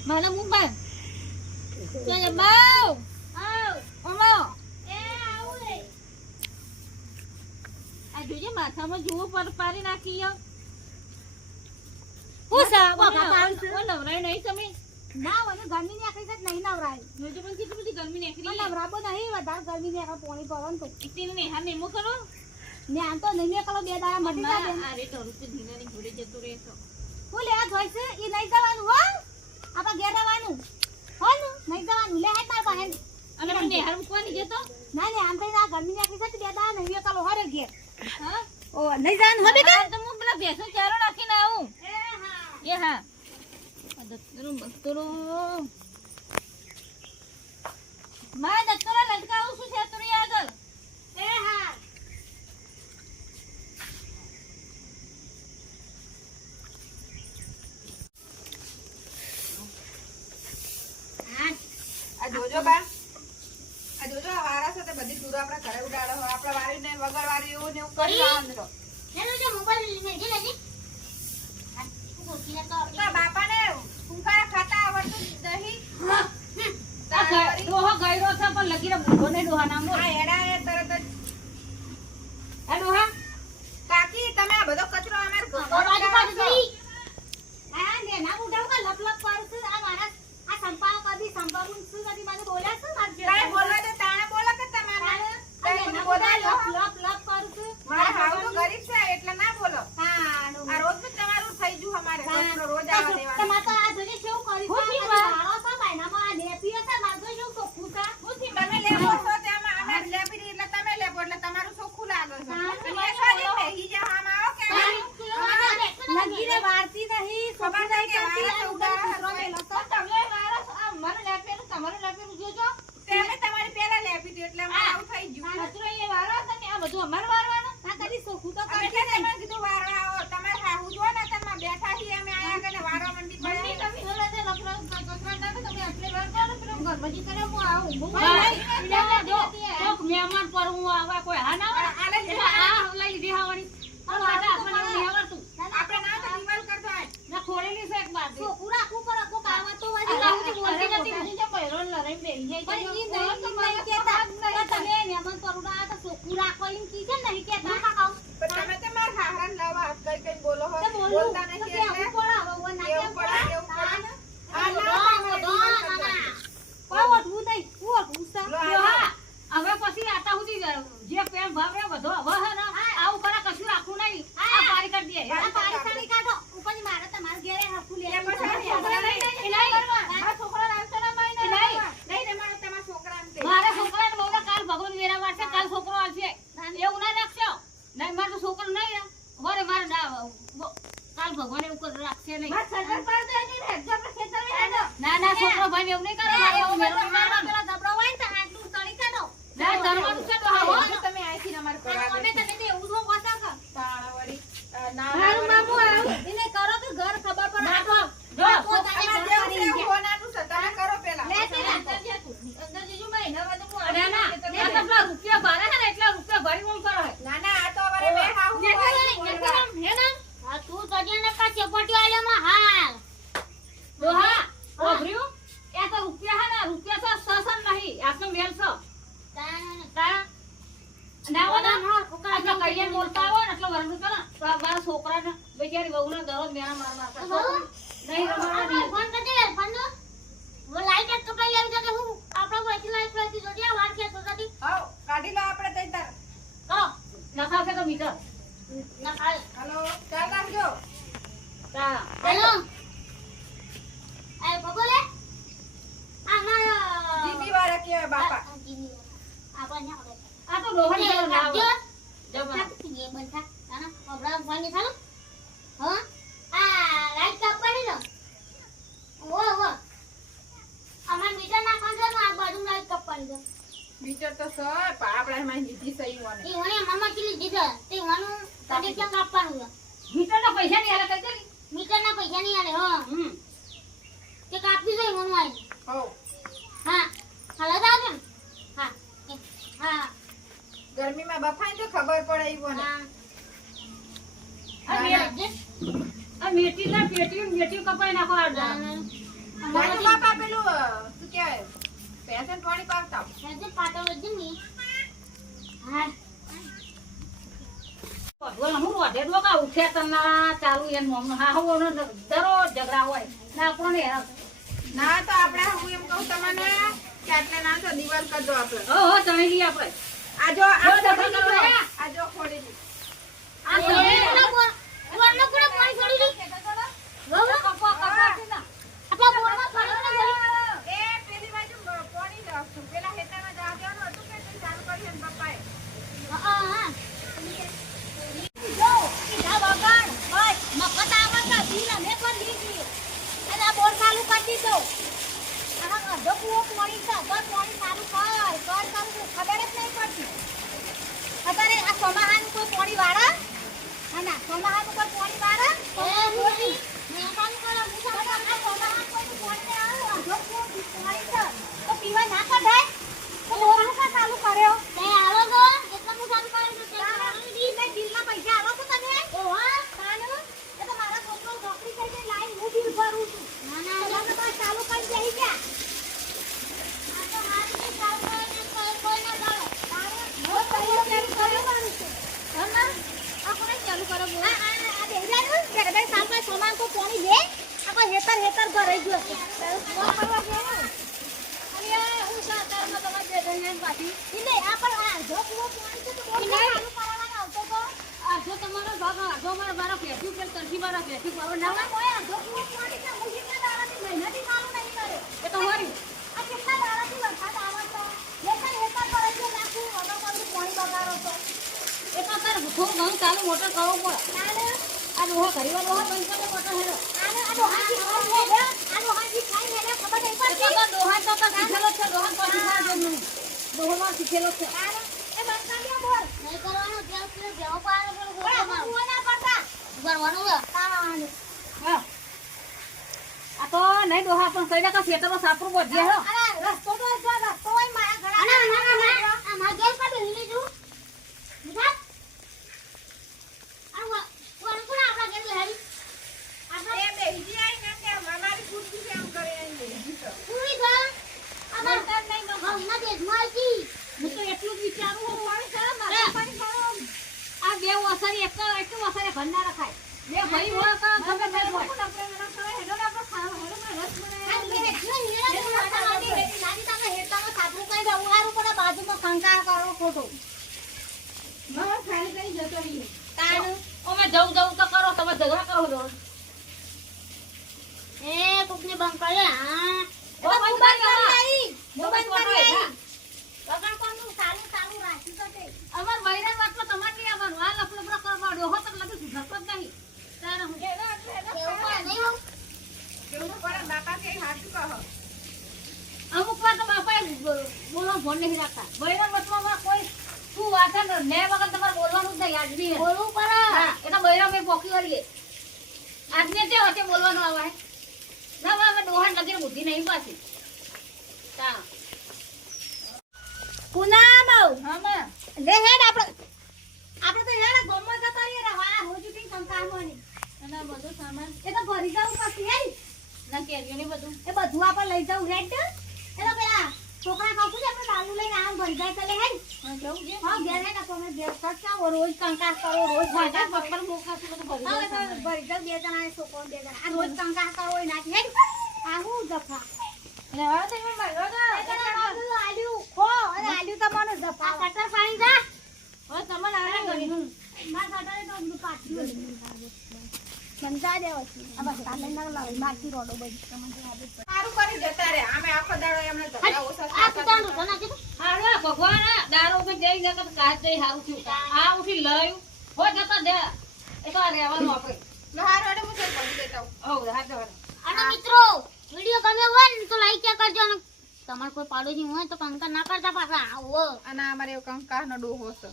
મને મુંબઈ તે બાવ આવ ઓમો એ આવું રે આ જોજે માથામાં જુઓ પર પારી નાખી યો પૂછા બાપા પાવસ ઓ નવરાય નહીં તમે ના વને ગરમી ને આખી સાથ નહીં નવરાય જોજે પણ કેટલી બધી ગરમી નીકળી નવરાબો નહીં વધારે ગરમી ને આખા પોણી પડન તો ઇતીને ને હા નેમો કરો ને આમ તો નહીં કલો બે દાડા મટી જાય અરે તો રૂપે ધીનાની ઘોડે જતો રહે તો હું લે આ જોઈ છે ઈ નહીં જવાનું હો આપા ઘેર આવવાનું હો ને નહીં જવાનું લે હેડ માર બહેન અને મને નેહાર મૂકવાની જતો ના ને આમ તો આ ગરમી ને આખી સાથ બે દાડા નહીં કલો હરે ઘેર હા ઓ નહીં જવાનું હવે કે તો હું પેલા ભેંસો ચારો નાખીને આવું એ હા દત્તરો માં દત્તરો લટકાવું છું છે તુરી આગળ એ હા આ જોજો બા આ જોજો આ વારા સાથે બધી દૂર આપણા ઘરે ઉડાડો આપણા વારી ને વગર વારી એવું ને એવું કરી આવવાનું તો હેલો જો મોબાઈલ લઈને ગઈ લેજી આ બાપાને ફૂંકારા ખાતા આવડતું નહીં ડોહો ગયરો છે પણ લગીને બુઢો ને ડોહા નામ બોલ આ એડા એ તરત જ આ ડોહા કાકી તમે આ બધો કચરો અમાર બાજુ બાજુ કરી આ ને ના ઉડાવ કા લપ લપ કરસ આ મારા આ સંપા કદી સંપાવું શું કદી મને બોલ્યા છે માર જે કાઈ બોલવા તો તાણે બોલો કે તમારે આ ના બોલા લપ લપ લપ કરસ મારા હાવ તો ગરીબ છે એટલે ના બોલો હા આ રોજ તો તમારું થઈ ગયું અમારે રોજ આવવા દેવાનું તમાર તો આ જોજે કેવું કરી છે મારો તો ભાઈનામાં આ નેપી હતા માર તો જો સોખું તા મુથી તમે લેવો છો તેમાં અમે લેપી એટલે તમે લેવો એટલે તમારું સોખું લાગે છે અને એ સારી બેહી જા આમ આવો કે લગીને વારતી નહીં ખબર નહીં કે વારા ઉડાડો તમે વારસ આ મને લેપેલું તમારે લેપેલું જોજો તમે તમારી પહેલા લેપી દે એટલે અમાર આવું થઈ ગયું કચરો એ વારો હતો ને આ બધું અમાર વારવાનું આ કદી સોખું તો અમે કરતી તમે કીધું વારો આવો તમારે હાહુ જો ને તમે બેઠા છીએ અમે આયા કે વારો મંડી મને પડે તમે હોલે દે લફરા કચરા નાખો તમે આટલે વાર કરો પેલો ઘરમાંથી કરે હું આવું બહુ જો મહેમાન પર હું આવા કોઈ હા ના આલે આ લઈ લીધી હાવણી આ વાડા આપણને નહીં આવડતું આપણે ના તો દિવાલ કરતો આય ના ખોલેલી છે એક બાજુ તો પૂરા કુ પર કો કાવા તો વાજી કાવું બોલતી નથી હું જે બહેરોન લરાઈ બેહી જાય પણ ઈ નહીં કેતા તમે મહેમાન પરુડા તો સોકુ રાખો ઈમ કી છે નહીં કેતા કાકાઓ પણ તમે તો માર હાહરાન લાવા હાથ કઈ કઈ બોલો હો બોલતા નહીં એટલે કેવું પડે હવે વો ના કેવું પડે આ ના ઓઠું નહીં ઓઠું સા હવે પછી આતા સુધી જે પેન ભાવરે બધો હવે હે ને આવું કરા કશું રાખવું નહીં આ પારી કરી દે આ પારી સાડી કાઢો ઉપરની મારે તમાર ઘરે હફુ લે એ પછી છોકરા નહીં આ છોકરા લાવતો ના માઈ નહીં રે મારે તમારા છોકરાને તે મારા છોકરાને બોલે કાલ ભગવાન વેરા વાસે કાલ છોકરો આવશે એવું ના રાખશો નહીં મારો છોકરો નહીં હોરે મારે કાલ ભગવાન એવું કર રાખશે નહીં માર સરકાર પર દે નહીં રે જો આપણે ખેતર માં હેડો ના છોકરો ભાઈ એવું નહીં કરે મારા પેલા દબરો હોય ને આટલું તળી કાઢો ના ધરવાનું છે તો હા તમે આઈથી અમાર કરવા અમે તને તો એવું જો કોતા કા તાણવડી મારું મામુ આવ એને કરો તો ઘર ખબર પડે નાખો જો પોતાને અમાર ઘર દેવ કરી છે હોનાનું છે તમે કરો પેલા લે તે અંદર જેજુ ભાઈ નવા તો ના ના એ તો પેલા રૂપિયા ભરે છે ને એટલા રૂપિયા ભરી કોણ કરો હે ના ના આ તો અમારે બે હાહુ હે ના આ તું કડિયાને પાછે પટ્યો આલ્યામાં હાલ દોહા ઓભર્યું એ તો રૂપિયા હે ને રૂપિયા તો સસન નહીં આટલો મેલ છો તા ના છોકરા કડિયાને બોલતા હોય ને એટલો વરમ કરો મારા છોકરાને બેચારી વહુને દરો મેરા મારવા નહીં રમાડવા ફોન કરજે ફોન વો લાઈટ એક કપાઈ આવી જશે હું આપણા કોઈ લાઈટ ફ્લાઈટ જોડિયા વાર કે તો જતી હાઉ કાઢી લો આપણે તઈ તાર કરો નખાવ કે તો મીટર નખાલ હાલો ચાલ રાખજો તા હેલો આ બગોલે આ મારા જીબી વાળા કે બાપા આપણ આ તો રોહન જેવો ના આવે જમા એ બંધા આના પ્રોગ્રામ ફાઈન થાલો હા આ લાઈટ કાપવાની નો ઓ અમાર મીટર નાખવાનું છે આ બાજુ લાઈટ કાપવાની છે મીટર તો સ આપણે એમાં લીધી સહી વને એ વને મામા કિલી દીધા તે વાનું કનેક્શન કાપવાનું છે મીટર ના પૈસા નહીં આલે કઈ મીટર ના પૈસા નહીં આલે હા તે કાપી દે મનું આઈ હો હા હાલો જાવ ને હા હા ગરમીમાં બફાય તો ખબર પડે ઈ વને આ મેટી ના પેટી કપાઈ નાખો આ જાજુ બાપા પેલું શું કહેવાય પેશન પાણી પાવતા ભગવાન હું રોધે ડોકા ઉઠ્યા તમના ચાલુ એમ હાહુઓનો દરરોજ ઝઘડા હોય ના આપણને હેરાન ના તો આપણે હું એમ કહું તમને કે આટલે ના તો દિવાલ કરજો આપણે હો ચણી લઈએ આપણે આ જો જો દફા કરો હે. આ જો ખોડી દી આ એ પેલી બાજુ પાણી રાખશું પેલા હેતામાં જવા દેવાનું હતું કે તે ચાલુ કરી અને પપ્પાએ પીવા ના કઢાય તો બોરનું કા ચાલુ કર્યો બિલના પૈસા આલો છો તમે એ તો મારા છોકરો નોકરી કરીને લાઈન હું બિલ ભરું છું તમે બસ ચાલુ કરી દેઈ ગયા આ તો હારી ચાલુ કરીને કોઈ ના જાણો હું ચાલુ કરવાનું છે હમણા આ કોને ચાલુ કરો બોલ આ દેજાનું કે બે સામે સામાન કો પાણી દે આ કોઈ હેતર ભરાઈ ગયો છે કોણ કરવા ગયો અરે હું સાતારમાં તમારે બે દઈને પાછી ઈ આ પણ આ જો કુવો પાણી છે તો બોલ ચાલુ કરવાનો આવતો તો જો તમારો ભાગ જો મારા પેટી ઉપર તરથી મારા પેટી પર ના કોઈ જો કુવો પાણી છે હું કેટલા દાડાથી મહિનાથી ચાલુ નહીં કરે એ તમારી આ કેટલા દાડાથી વરસાદ આવે તો હેતર ભરાઈ ગયો નાખું વગર પાણી બગાડો તો એ તો તાર થોડું ઘણું ચાલુ મોટર કરવું પડે આ ડોહા ઘરીવા ડોહા બંધ કરે મોટર હેરો આ ડોહાજી ખાઈ લે ખબર નહીં પડતી તો ડોહા તો શીખેલો છે ડોહા તો શીખા જેમ નહીં ડોહા શીખેલો છે એ બંધ કરી બોલ નહીં કરવાનો ત્યાં સુધી જેવો પાડો બોલ ગોળો ના પડતા કરવાનું હા આ તો નહીં ડોહા પણ કઈ નાખા ખેતરનો સાપરું બોધ્યા હો રસ્તો તો જો રસ્તો હોય મારા ઘણા ના આ માર ગેર પર હિલી જો મુઠા આ કોણ કોણ આપડા ઘર લહેરી આપણે એ બેહી જાય ને કે મામારી કુર્સી છે આમ કરે એની પૂરી ગા અમાર કામ નહીં ગમના દેશમાં કી હું તો એટલું જ વિચારું હું પાણી સર મારા પાણી સર આ બે વસરી એટલું વસરે ભંડા રખાય બે ભાઈ હોય તો ગમે તે હોય આપણે એના કરે હેડો આપણે ખાવા હેડો રસ બનાવી નાની તમે હેડતામાં સાબુ કઈ દઉં હારું પડે બાજુમાં કંકાળ કરો ખોટો મારા ખાલી કરી જતો રહી તાણ ઓમે જવું તો કરો તમે ઝઘડા કરો દો એ કોકને બંધ કરે હા બંધ કરી આઈ બંધ કરી આઈ લગન કોનું ચાલુ રાખી તો તે અમાર મહિના વાતમાં તમાર ની આવવાનું આ લફડો કરવા ડોહો તો લગે સુધરતો જ નહીં તારે હું કેવું પડે બાપા કે હાચું કહો અમુક વાર તો બાપા બોલવાનો ફોન નહીં રાખતા મહિના વાતમાં કોઈ શું વાત છે ને વગર તમારે બોલવાનું જ નહીં આજની બોલવું પડે હા એ તો બૈરા મેં પોકી વળીએ આજને તે વચ્ચે બોલવાનું આવે ના હવે ડોહાન લગીને બુદ્ધિ નહીં પાછી તા પૂનમ હા માં લે હેડ આપણે તો હેડ ગોમમાં જતા રહીએ રવા રોજ ઉઠી સંકારવાની અને બધું સામાન એ તો ભરી જાવ પછી હેડ ના કેજો ને બધું એ બધું આપણે લઈ જાવ હેડ એ તો પેલા છોકરા કાકુ છે આપણે ચાલુ લઈને આમ ભરી જાય ચલે હેડ હા જવું છે હા ઘેર હેડ આપણે ઘેર કરતા રોજ કંકાસ કરો રોજ ભાજા પપ્પર મોકા છે બધું ભરી હા દો ભરી જાવ બે જણા છોકરો બે જણા આ રોજ કંકાસ કરો હોય નાખ હેડ આ હું દફા અને હવે તો મેં માર્યો તો આલ્યું ખો અને આલ્યું તો મને દફા કટર પાણી જા હવે તમને આને ગયું માર કટરે તો બધું પાછું સમજા દેવો છે આ બસ કાલે ના લાવ મારતી રોડો બધી તમને આદત પડી સારું કરી જતા રે અમે આખો દાડો એમને ધક્કા ઓછા આ કુતાન તો ના કીધું હાલો ભગવાન દારો ઉપર જઈ જતા તો કાચ જઈ હારું થયું આ ઉઠી લયું હો જતા દે એ તો આ રહેવાનું આપણે લહાર વાડે હું જઈ પડી દેતા હો હાથ દે અને મિત્રો વિડિયો ગમ્યો હોય ને તો લાઈક કરજો અને તમાર કોઈ પાડોશી હોય તો કંકા ના કરતા પાછા આવો અને અમારે કંકાસ નો ડોહો છે